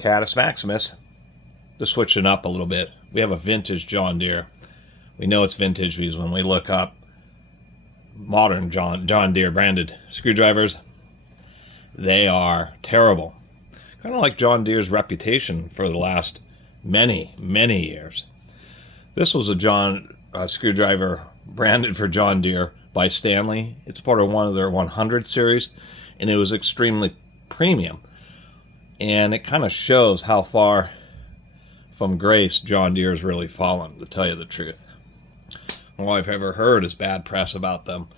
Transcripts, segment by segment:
Catus Maximus. Just switching up a little bit. We have a vintage John Deere. We know it's vintage because when we look up modern John Deere branded screwdrivers, they are terrible. Kind of like John Deere's reputation for the last many years. This was a screwdriver branded for John Deere by Stanley. It's part of one of their 100 series, and it was extremely premium. And it kind of shows how far from grace John Deere has really fallen, to tell you the truth. All I've ever heard is bad press about them.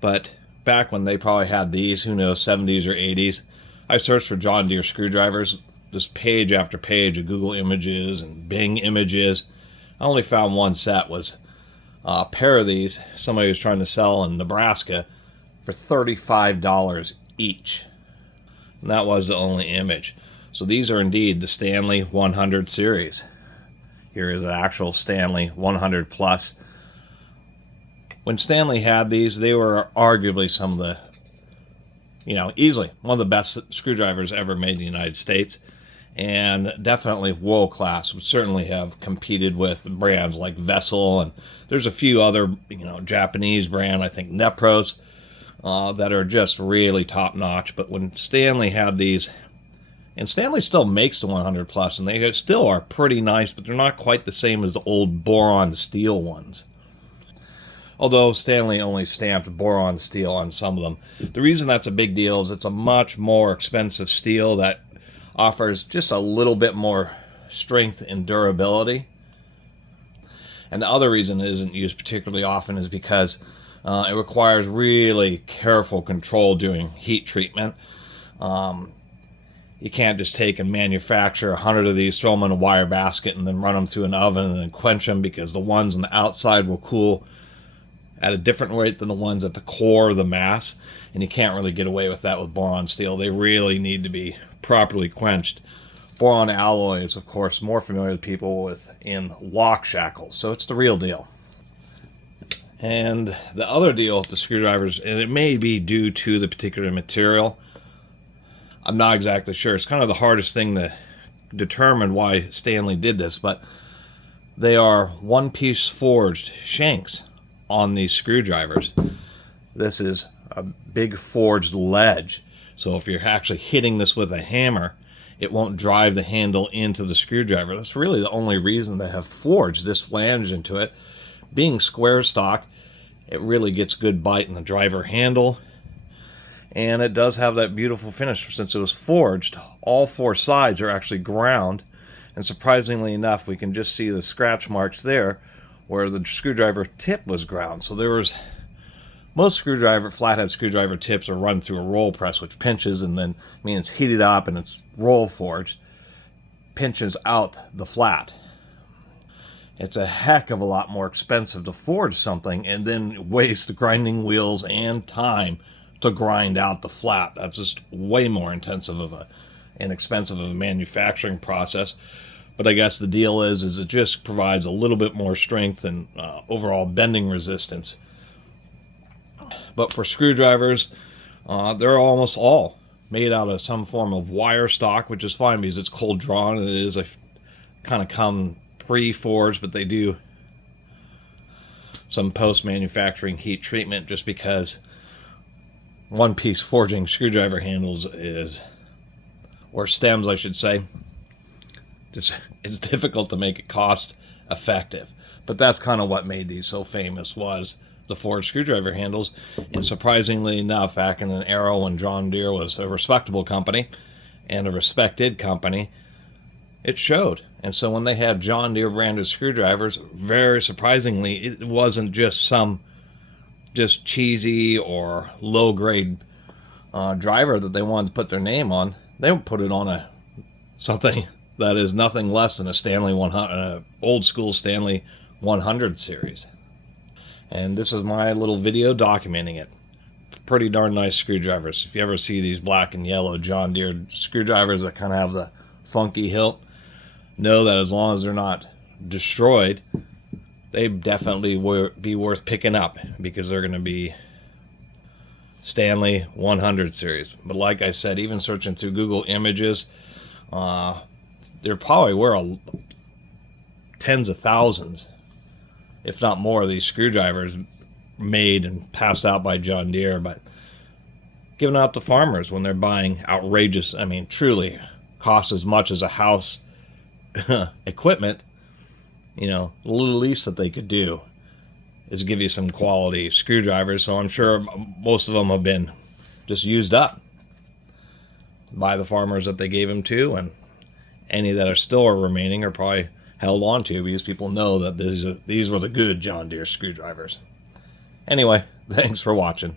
But back when they probably had these, who knows, 70s or 80s, I searched for John Deere screwdrivers, just page after page of Google images and Bing images. I only found one set. Was a pair of these somebody was trying to sell in Nebraska for $35 each. And that was the only image. So these are indeed the Stanley 100 series. Here is an actual Stanley 100 Plus. When Stanley had these, they were arguably some of the, easily one of the best screwdrivers ever made in the United States. And definitely world class. Would certainly have competed with brands like Vessel, and there's a few other, Japanese brand, I think Nepros, that are just really top notch. But when Stanley had these, and Stanley still makes the 100 Plus, and they still are pretty nice, but they're not quite the same as the old boron steel ones. Although Stanley only stamped boron steel on some of them. The reason that's a big deal is it's a much more expensive steel that offers just a little bit more strength and durability. And the other reason it isn't used particularly often is because it requires really careful control during heat treatment. You can't just take and manufacture 100 of these, throw them in a wire basket, and then run them through an oven and then quench them, because the ones on the outside will cool at a different rate than the ones at the core of the mass, and you can't really get away with that with boron steel. They really need to be properly quenched. Boron alloy is, of course, more familiar with people with in lock shackles, so it's the real deal. And the other deal with the screwdrivers, and it may be due to the particular material, I'm not exactly sure. It's kind of the hardest thing to determine why Stanley did this, but they are one-piece forged shanks on these screwdrivers. This is a big forged ledge, so if you're actually hitting this with a hammer, it won't drive the handle into the screwdriver. That's really the only reason they have forged this flange into it. Being square stock, it really gets good bite in the driver handle, and it does have that beautiful finish. Since it was forged, all four sides are actually ground, and surprisingly enough, we can just see the scratch marks there where the screwdriver tip was ground. So there was, most flathead screwdriver tips are run through a roll press, which pinches, and then it's heated up and it's roll forged, pinches out the flat. It's a heck of a lot more expensive to forge something and then waste grinding wheels and time to grind out the flat. That's just way more intensive and expensive of a manufacturing process. But I guess the deal is it just provides a little bit more strength and overall bending resistance. But for screwdrivers, they're almost all made out of some form of wire stock, which is fine because it's cold drawn and it is a kind of come pre-forged, but they do some post-manufacturing heat treatment, just because one-piece forging screwdriver handles or stems I should say, it's difficult to make it cost effective. But that's kind of what made these so famous, was the forged screwdriver handles. And surprisingly enough, back in an era when John Deere was a respectable company and a respected company, it showed. And so when they had John Deere branded screwdrivers, very surprisingly, it wasn't just some cheesy or low grade driver that they wanted to put their name on. They would put it on something that is nothing less than a Stanley 100, old school Stanley 100 series. And this is my little video documenting it. Pretty darn nice screwdrivers. If you ever see these black and yellow John Deere screwdrivers that kind of have the funky hilt, know that as long as they're not destroyed, they definitely would be worth picking up, because they're going to be Stanley 100 series. But like I said, even searching through Google images, There probably were tens of thousands, if not more, of these screwdrivers made and passed out by John Deere, but given out to farmers when they're buying outrageous, I mean, truly cost as much as a house equipment. You know, the least that they could do is give you some quality screwdrivers. So I'm sure most of them have been just used up by the farmers that they gave them to, and any that are still remaining are probably held on to because people know that these were the good John Deere screwdrivers. Anyway, thanks for watching.